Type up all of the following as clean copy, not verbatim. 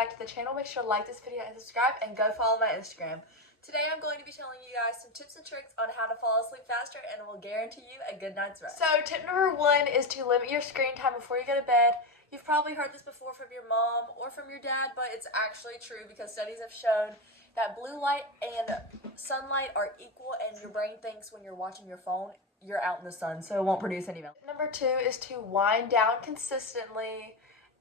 back to the channel. Make sure to like this video and subscribe, and go follow my Instagram. Today I'm going to be telling you guys some tips and tricks on how to fall asleep faster and will guarantee you a good night's rest. So tip number 1 is to limit your screen time before you go to bed. You've probably heard this before from your mom or from your dad, but it's actually true because studies have shown that blue light and sunlight are equal, and your brain thinks when you're watching your phone, you're out in the sun, so it won't produce any melatonin. Number 2 is to wind down consistently.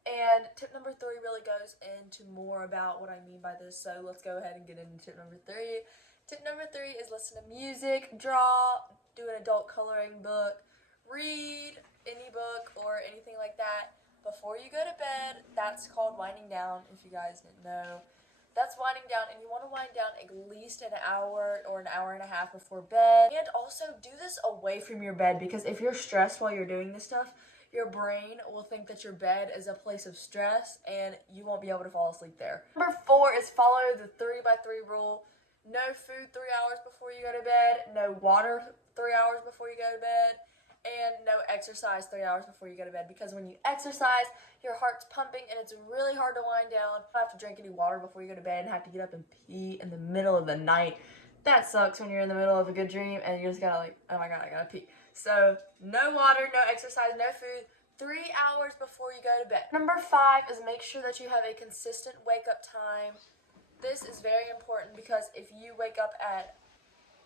And tip number 3 really goes into more about what I mean by this, so let's go ahead and get into tip number 3. Tip number 3 is listen to music, draw, do an adult coloring book, read any book or anything like that before you go to bed. That's called winding down, if you guys didn't know. That's winding down, and you want to wind down at least an hour or an hour and a half before bed. And also do this away from your bed, because if you're stressed while you're doing this stuff, your brain will think that your bed is a place of stress and you won't be able to fall asleep there. Number 4 is follow the 3x3 rule. No food 3 hours before you go to bed, no water 3 hours before you go to bed, and no exercise 3 hours before you go to bed, because when you exercise, your heart's pumping and it's really hard to wind down. You don't have to drink any water before you go to bed and have to get up and pee in the middle of the night. That sucks when you're in the middle of a good dream and you just gotta like, oh my god, I gotta pee. So no water, no exercise, no food 3 hours before you go to bed. Number 5 is make sure that you have a consistent wake up time. This is very important because if you wake up at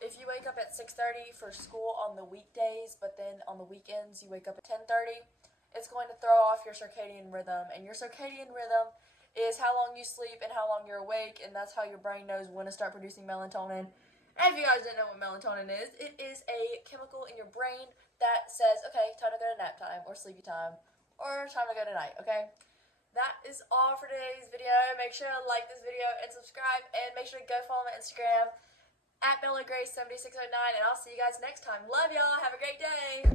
6:30 for school on the weekdays, but then on the weekends you wake up at 10:30, it's going to throw off your circadian rhythm. And your circadian rhythm is how long you sleep and how long you're awake, and that's how your brain knows when to start producing melatonin. And if you guys didn't know what melatonin is, it is a chemical in your brain that says, okay, time to go to nap time or sleepy time or time to go to night, okay? That is all for today's video. Make sure to like this video and subscribe, and make sure to go follow my Instagram at BellaGrace7609, and I'll see you guys next time. Love y'all. Have a great day.